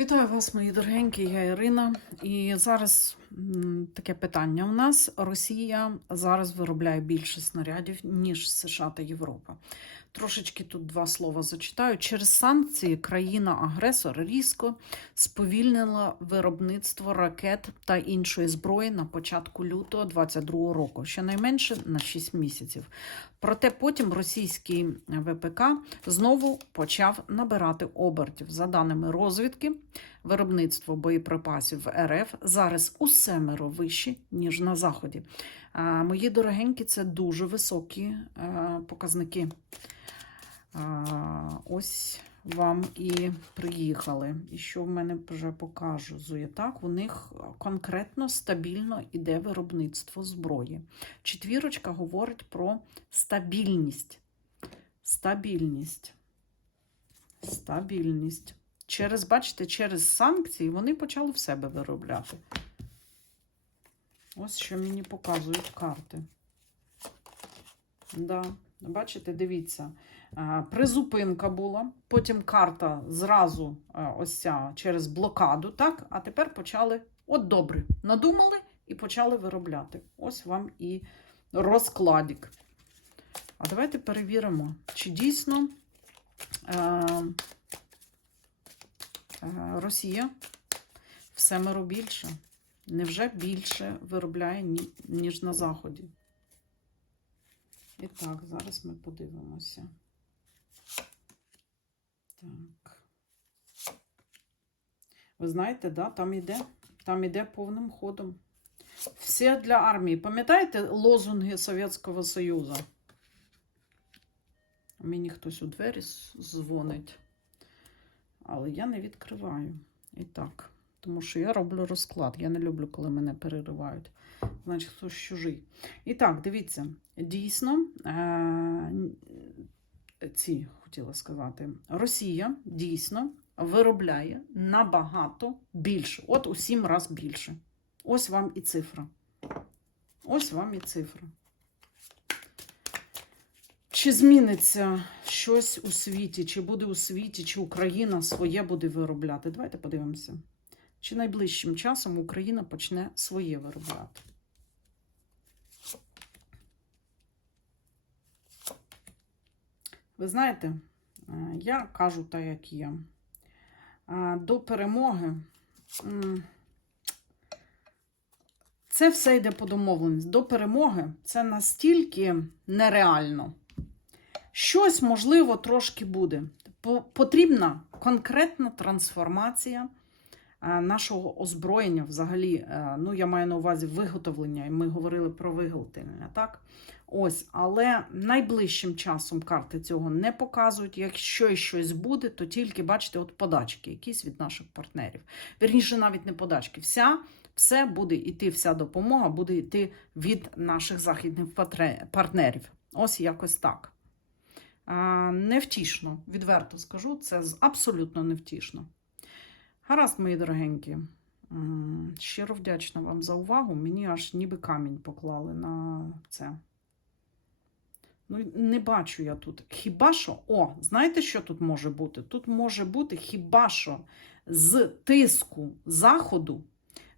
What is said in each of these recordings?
Вітаю вас, мої дорогенькі, я Ірина. І зараз таке питання. У нас Росія зараз виробляє більше снарядів, ніж США та Європа. Трошечки тут два слова зачитаю. Через санкції країна-агресор різко сповільнила виробництво ракет та іншої зброї на початку лютого 2022 року, щонайменше на 6 місяців. Проте потім російський ВПК знову почав набирати обертів. За даними розвідки, виробництво боєприпасів в РФ зараз у семеро вище, ніж на Заході. Мої дорогенькі, це дуже високі е, показники. Ось вам і приїхали. І що в мене вже покажу Так, у них конкретно стабільно іде виробництво зброї. Четвірочка говорить про стабільність. Стабільність. Стабільність. Через, бачите, через санкції вони почали в себе виробляти. Ось що мені показують карти. Да. Бачите, дивіться, призупинка була, потім карта зразу ось ця через блокаду, так? А тепер почали, от добре, надумали і почали виробляти. Ось вам і розкладик. А давайте перевіримо, чи дійсно е, Росія в семеро більше. Невже більше виробляє, ніж на Заході? І так, зараз ми подивимося. Так. Ви знаєте, да, там іде, там іде повним ходом. Все для армії. Пам'ятаєте лозунги Совєтського Союзу? Мені хтось у двері дзвонить. Але я не відкриваю. І так. Тому що я роблю розклад. Я не люблю, коли мене переривають. Значить, хтось чужий. І так, дивіться, дійсно, е- ці хотіла сказати, Росія дійсно виробляє набагато більше. От у сім раз більше. Ось вам і цифра. Ось вам і цифра. Чи зміниться щось у світі, чи буде у світі, чи Україна своє буде виробляти? Давайте подивимося. Чи найближчим часом Україна почне своє виробляти? Ви знаєте, е, я кажу так, як є. Е, До перемоги це все йде по домовленості. До перемоги це настільки нереально. Щось, можливо, трошки буде. По- Потрібна конкретна трансформація е, нашого озброєння, взагалі, е, ну, я маю на увазі виготовлення, і ми говорили про виготовлення, так? Ось, але найближчим часом карти цього не показують. Якщо щось буде, то тільки, бачите, от подачки якісь від наших партнерів. Вірніше, навіть не подачки. Вся, все буде йти, вся допомога буде йти від наших західних партнерів. Ось якось так. Невтішно, відверто скажу, це абсолютно невтішно. Гаразд, мої дорогенькі. Щиро вдячна вам за увагу. Мені аж ніби камінь поклали на це. Ну, не бачу я тут. Хіба що, о, знаєте, що тут може бути? Тут може бути хіба що з тиску заходу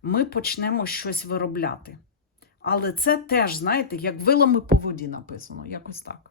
ми почнемо щось виробляти. Але це теж, знаєте, як вилами по воді написано, якось так.